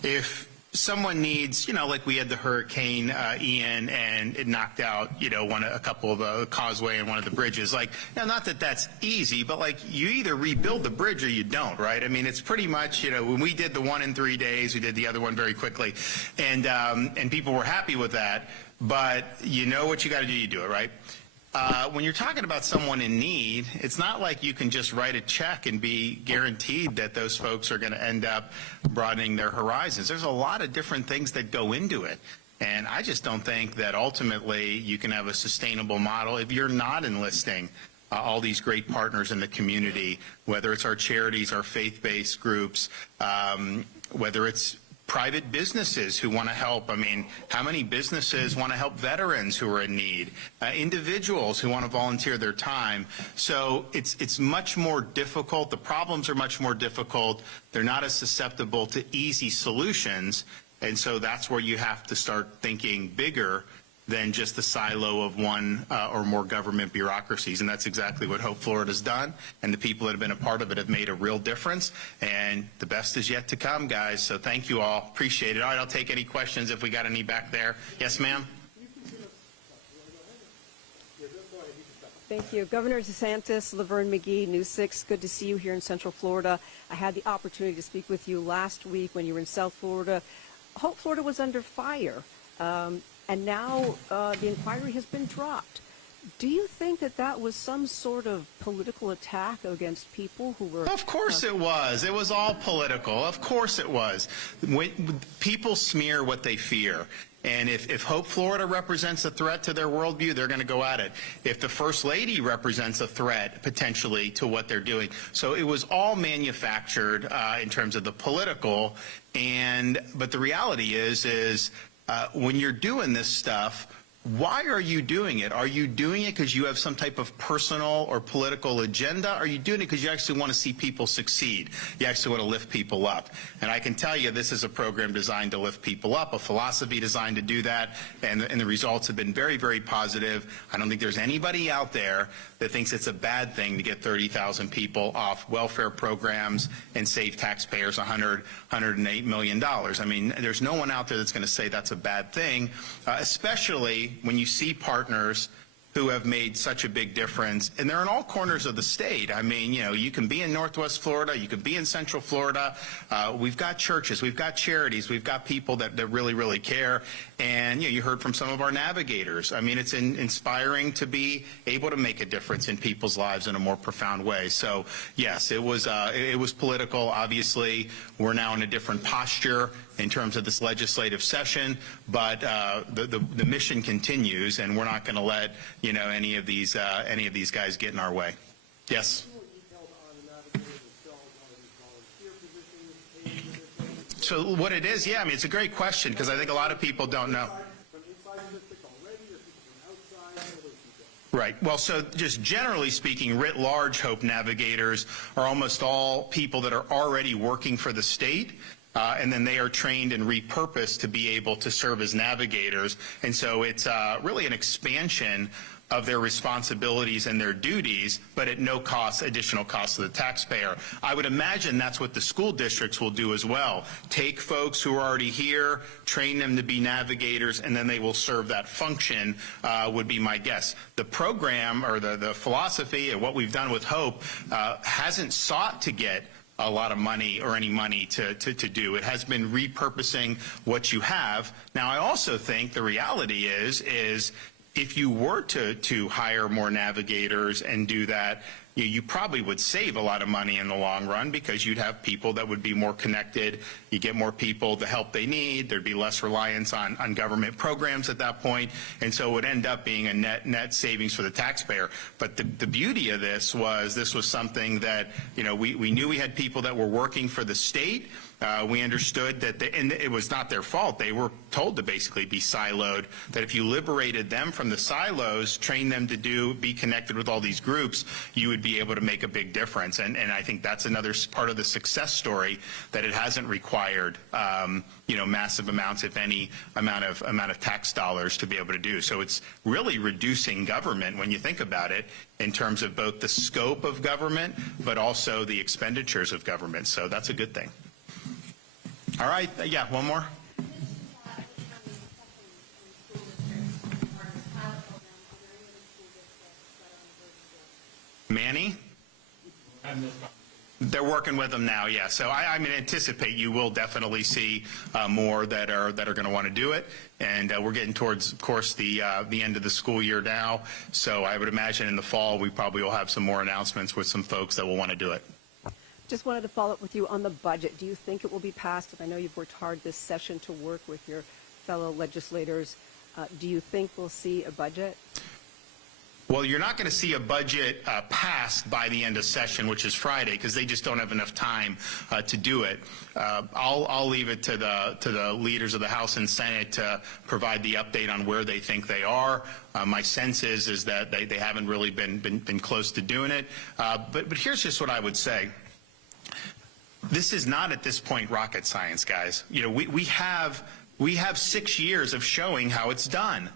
if someone needs, you know, like we had the Hurricane Ian, and it knocked out, you know, a couple of the causeway and one of the bridges. Like, you know, not that that's easy, but like you either rebuild the bridge or you don't, right? I mean, it's pretty much, you know, when we did the one in 3 days, we did the other one very quickly, and people were happy with that. But you know what you got to do, you do it, right? When you're talking about someone in need, it's not like you can just write a check and be guaranteed that those folks are going to end up broadening their horizons. There's a lot of different things that go into it. And I just don't think that ultimately you can have a sustainable model if you're not enlisting all these great partners in the community, whether it's our charities, our faith-based groups, whether it's private businesses who want to help. I mean, how many businesses want to help veterans who are in need? Individuals who want to volunteer their time. So it's much more difficult. The problems are much more difficult. They're not as susceptible to easy solutions. And so that's where you have to start thinking bigger than just the silo of one or more government bureaucracies. And that's exactly what Hope Florida's done. And the people that have been a part of it have made a real difference. And the best is yet to come, guys. So thank you all. Appreciate it. All right, I'll take any questions if we got any back there. Yes, ma'am? Thank you. Governor DeSantis, Laverne McGee, News 6, good to see you here in Central Florida. I had the opportunity to speak with you last week when you were in South Florida. Hope Florida was under fire. And now the inquiry has been dropped. Do you think that that was some sort of political attack against people who were... Of course it was. It was all political. Of course it was. People smear what they fear. And if Hope Florida represents a threat to their worldview, they're going to go at it. If the First Lady represents a threat, potentially, to what they're doing. So it was all manufactured in terms of the political. But the reality is when you're doing this stuff, why are you doing it? Are you doing it because you have some type of personal or political agenda? Are you doing it because you actually want to see people succeed? You actually want to lift people up. And I can tell you this is a program designed to lift people up, a philosophy designed to do that, and the results have been very, very positive. I don't think there's anybody out there that thinks it's a bad thing to get 30,000 people off welfare programs and save taxpayers $108 million. I mean, there's no one out there that's going to say that's a bad thing, especially when you see partners who have made such a big difference, and they're in all corners of the state. I mean, you know, you can be in Northwest Florida, you can be in Central Florida. We've got churches, we've got charities, we've got people that really, really care. And, you know, you heard from some of our navigators. I mean, it's inspiring to be able to make a difference in people's lives in a more profound way. So, yes, it was political. Obviously, we're now in a different posture in terms of this legislative session, but the mission continues, and we're not going to let, you know, any of these guys get in our way. Yes. So what it is, yeah, I mean, it's a great question because I think a lot of people don't know. Right. Well, so just generally speaking, writ large, Hope navigators are almost all people that are already working for the state. And then they are trained and repurposed to be able to serve as navigators. And so it's really an expansion of their responsibilities and their duties, but at no cost, additional cost to the taxpayer. I would imagine that's what the school districts will do as well. Take folks who are already here, train them to be navigators, and then they will serve that function, would be my guess. The program or the philosophy and what we've done with Hope hasn't sought to get a lot of money or any money to do. It has been repurposing what you have. Now, I also think the reality is if you were to hire more navigators and do that, you probably would save a lot of money in the long run because you'd have people that would be more connected. You get more people the help they need. There'd be less reliance on government programs at that point. And so it would end up being a net savings for the taxpayer. But the beauty of this was something that, we knew we had people that were working for the state. We understood that, and it was not their fault. They were told to basically be siloed, that if you liberated them from the silos, trained them to be connected with all these groups, you would be able to make a big difference. And I think that's another part of the success story, that it hasn't required, massive amounts, if any, amount of tax dollars to be able to do. So it's really reducing government when you think about it in terms of both the scope of government, but also the expenditures of government. So that's a good thing. All right. Yeah, one more. Manny? They're working with them now, yeah. So I anticipate you will definitely see more that are going to want to do it. And we're getting towards, of course, the end of the school year now. So I would imagine in the fall we probably will have some more announcements with some folks that will want to do it. Just wanted to follow up with you on the budget. Do you think it will be passed? And I know you've worked hard this session to work with your fellow legislators. Do you think we'll see a budget? Well, you're not going to see a budget passed by the end of session, which is Friday, because they just don't have enough time to do it. I'll leave it to the leaders of the House and Senate to provide the update on where they think they are. My sense is that they haven't really been close to doing it. But here's just what I would say. This is not at this point rocket science, guys. We have 6 years of showing how it's done.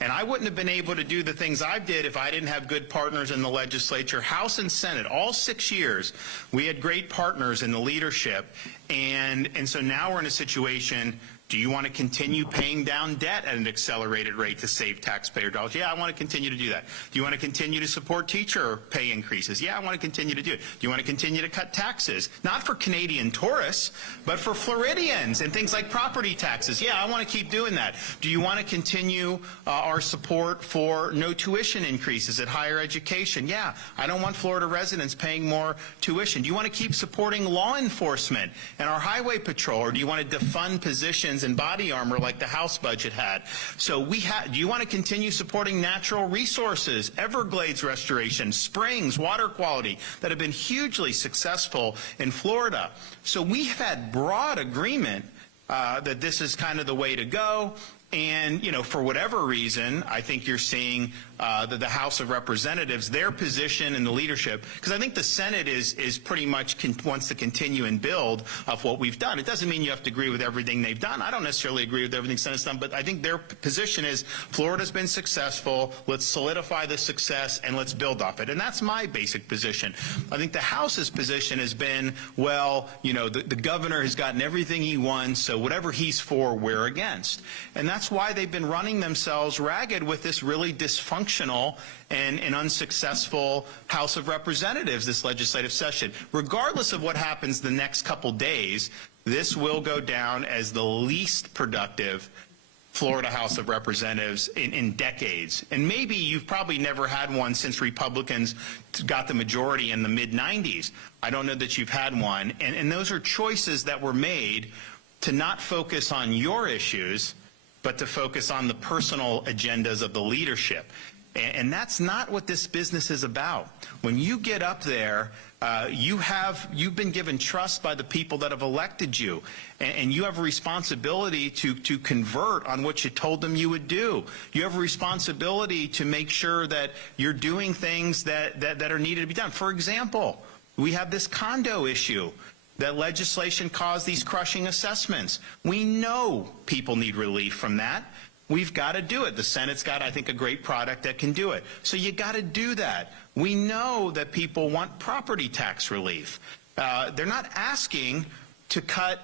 And I wouldn't have been able to do the things I did if I didn't have good partners in the legislature, House and Senate, all 6 years. We had great partners in the leadership. And so now we're in a situation. Do you want to continue paying down debt at an accelerated rate to save taxpayer dollars? Yeah, I want to continue to do that. Do you want to continue to support teacher pay increases? Yeah, I want to continue to do it. Do you want to continue to cut taxes? Not for Canadian tourists, but for Floridians and things like property taxes. Yeah, I want to keep doing that. Do you want to continue our support for no tuition increases at higher education? Yeah, I don't want Florida residents paying more tuition. Do you want to keep supporting law enforcement and our highway patrol, or do you want to defund positions and body armor like the House budget had? So do you want to continue supporting natural resources, Everglades restoration, springs, water quality that have been hugely successful in Florida? So we have had broad agreement that this is kind of the way to go. And, for whatever reason, I think you're seeing that the House of Representatives, their position in the leadership, because I think the Senate is pretty much wants to continue and build off what we've done. It doesn't mean you have to agree with everything they've done. I don't necessarily agree with everything Senate's done, but I think their position is Florida's been successful. Let's solidify the success and let's build off it. And that's my basic position. I think the House's position has been, well, the governor has gotten everything he wants, so whatever he's for, we're against. And that's why they've been running themselves ragged with this really dysfunctional and unsuccessful House of Representatives this legislative session. Regardless of what happens the next couple days, this will go down as the least productive Florida House of Representatives in decades. And maybe you've probably never had one since Republicans got the majority in the mid-90s. I don't know that you've had one. And those are choices that were made to not focus on your issues, but to focus on the personal agendas of the leadership. And that's not what this business is about. When you get up there, you've been given trust by the people that have elected you, and you have a responsibility to convert on what you told them you would do. You have a responsibility to make sure that you're doing things that are needed to be done. For example, we have this condo issue. That legislation caused these crushing assessments. We know people need relief from that. We've got to do it. The Senate's got, I think, a great product that can do it. So you got to do that. We know that people want property tax relief. They're not asking to cut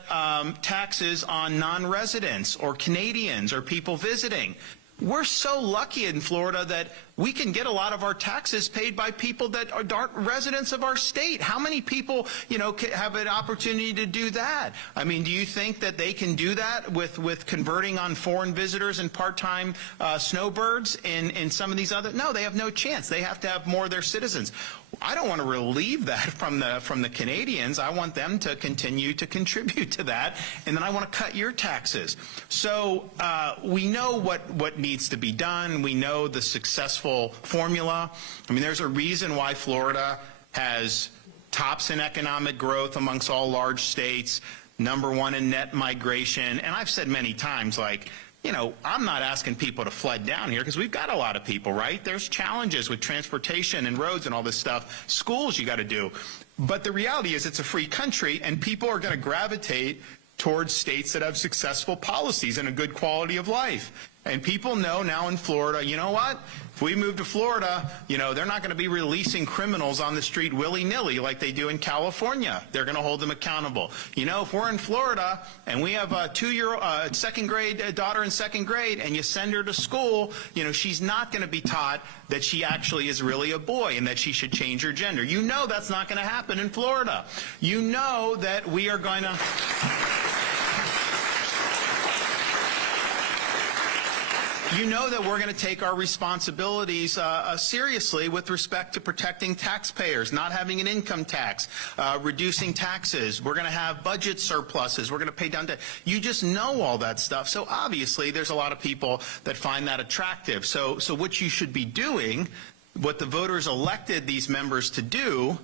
taxes on non-residents or Canadians or people visiting. We're so lucky in Florida that we can get a lot of our taxes paid by people that aren't residents of our state. How many people, have an opportunity to do that? I mean, do you think that they can do that with converting on foreign visitors and part-time snowbirds in some of these other? No, they have no chance. They have to have more of their citizens. I don't want to relieve that from the Canadians. I want them to continue to contribute to that, and then I want to cut your taxes. So we know what needs to be done. We know the successful formula. I mean, there's a reason why Florida has tops in economic growth amongst all large states, #1 in net migration, and I've said many times, I'm not asking people to flood down here because we've got a lot of people, right? There's challenges with transportation and roads and all this stuff. Schools you got to do. But the reality is it's a free country, and people are going to gravitate towards states that have successful policies and a good quality of life. And people know now in Florida, you know what? If we move to Florida, they're not going to be releasing criminals on the street willy-nilly like they do in California. They're going to hold them accountable. If we're in Florida and we have a 2-year-old second grade daughter in second grade and you send her to school, she's not going to be taught that she actually is really a boy and that she should change her gender. That's not going to happen in Florida. That we are going to... that we're going to take our responsibilities seriously with respect to protecting taxpayers, not having an income tax, reducing taxes. We're going to have budget surpluses. We're going to pay down debt. You just know all that stuff. So obviously there's a lot of people that find that attractive. So what you should be doing, what the voters elected these members to do,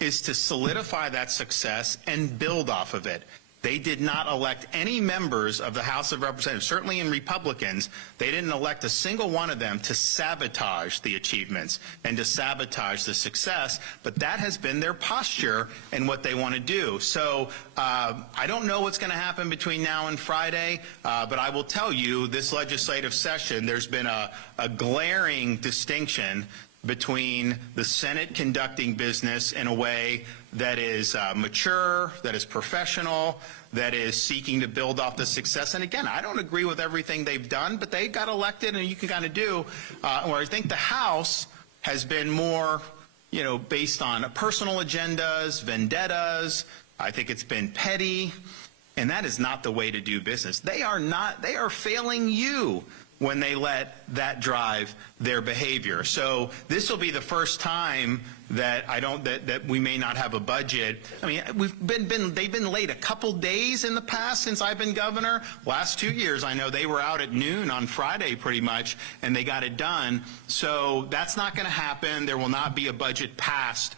is to solidify that success and build off of it. They did not elect any members of the House of Representatives, certainly in Republicans. They didn't elect a single one of them to sabotage the achievements and to sabotage the success, but that has been their posture and what they want to do. So I don't know what's going to happen between now and Friday, but I will tell you this legislative session, there's been a glaring distinction between the Senate conducting business in a way that is mature, that is professional, that is seeking to build off the success. And again, I don't agree with everything they've done, but they got elected, and you can kind of do. Where I think the House has been more, based on personal agendas, vendettas. I think it's been petty, and that is not the way to do business. They are failing you when they let that drive their behavior. So this will be the first time that that we may not have a budget. I mean, they've been late a couple days in the past since I've been governor. Last 2 years, I know they were out at noon on Friday pretty much, and they got it done. So that's not going to happen. There will not be a budget passed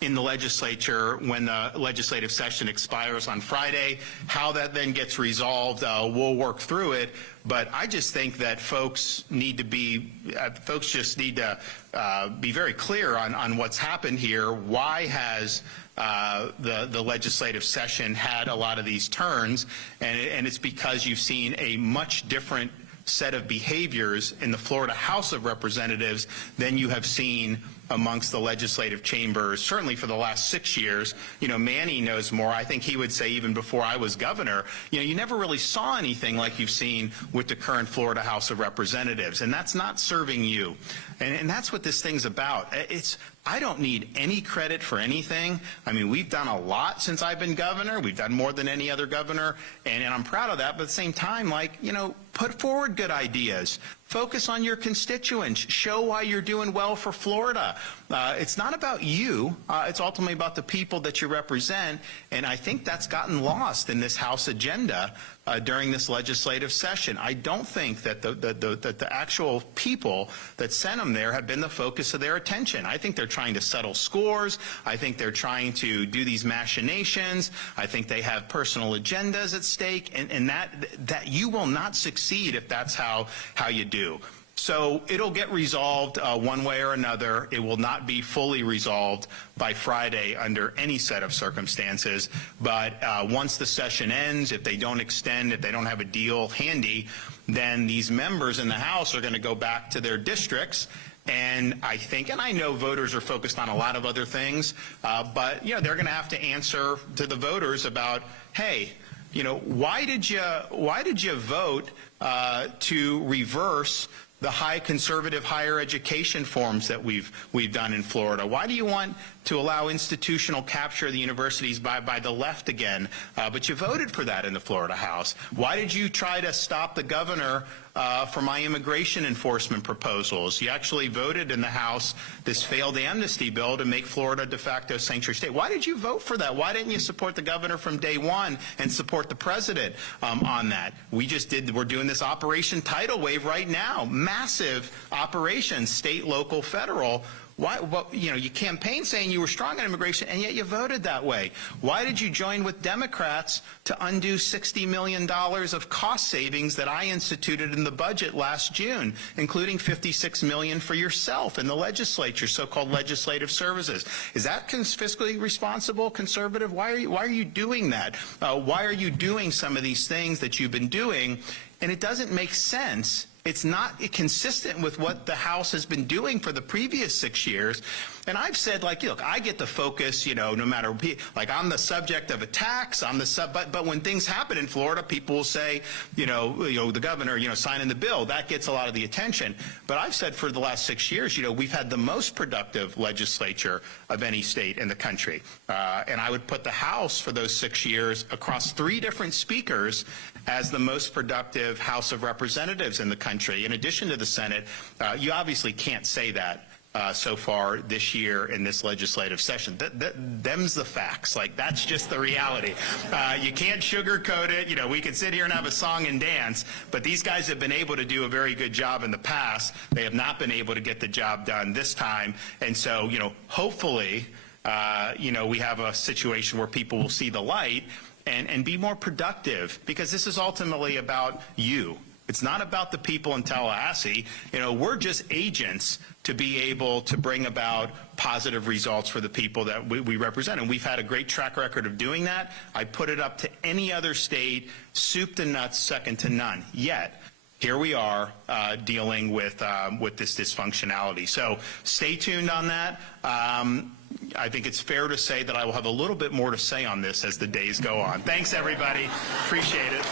in the legislature when the legislative session expires on Friday. How that then gets resolved, we'll work through it. But I just think that folks just need to be very clear on what's happened here. Why has the legislative session had a lot of these turns? And it's because you've seen a much different set of behaviors in the Florida House of Representatives than you have seen amongst the legislative chambers, certainly for the last 6 years. Manny knows more. I think he would say even before I was governor, you never really saw anything like you've seen with the current Florida House of Representatives, and that's not serving you. And that's what this thing's about. I don't need any credit for anything. I mean, we've done a lot since I've been governor. We've done more than any other governor, and I'm proud of that. But at the same time, put forward good ideas. Focus on your constituents. Show why you're doing well for Florida. It's not about you. It's ultimately about the people that you represent, and I think that's gotten lost in this House agenda during this legislative session. I don't think that the actual people that sent them them there have been the focus of their attention. I think they're trying to settle scores. I think they're trying to do these machinations. I think they have personal agendas at stake, and that you will not succeed if that's how you do. So it'll get resolved one way or another. It will not be fully resolved by Friday under any set of circumstances. But once the session ends, if they don't extend, if they don't have a deal handy, then these members in the House are going to go back to their districts. And I think, and I know voters are focused on a lot of other things, but they're going to have to answer to the voters about, hey, why did you vote to reverse the high conservative higher education forms that we've done in Florida? Why do you want to allow institutional capture of the universities by the left again? But you voted for that in the Florida House. Why did you try to stop the governor for my immigration enforcement proposals? You actually voted in the House this failed amnesty bill to make Florida de facto sanctuary state. Why did you vote for that? Why didn't you support the governor from day one and support the president on that? We're doing this Operation Tidal Wave right now. Massive operation, state, local, federal. Why? Well, you campaigned saying you were strong on immigration, and yet you voted that way. Why did you join with Democrats to undo $60 million of cost savings that I instituted in the budget last June, including $56 million for yourself in the legislature, so-called legislative services? Is that fiscally responsible, conservative? Why are you doing that? Why are you doing some of these things that you've been doing? And it doesn't make sense. It's not consistent with what the House has been doing for the previous 6 years. And I've said, look, I get the focus, no matter, I'm the subject of attacks, but when things happen in Florida, people will say, the governor, signing the bill, that gets a lot of the attention. But I've said for the last 6 years, we've had the most productive legislature of any state in the country. And I would put the House for those 6 years across 3 different speakers as the most productive House of Representatives in the country. In addition to the Senate, you obviously can't say that so far this year in this legislative session. Them's the facts. That's just the reality. You can't sugarcoat it. We can sit here and have a song and dance, but these guys have been able to do a very good job in the past. They have not been able to get the job done this time. And so, hopefully, we have a situation where people will see the light and be more productive, because this is ultimately about you. It's not about the people in Tallahassee. We're just agents to be able to bring about positive results for the people that we represent. And we've had a great track record of doing that. I put it up to any other state, soup to nuts, second to none. Yet, here we are dealing with this dysfunctionality. So stay tuned on that. I think it's fair to say that I will have a little bit more to say on this as the days go on. Thanks, everybody. Appreciate it.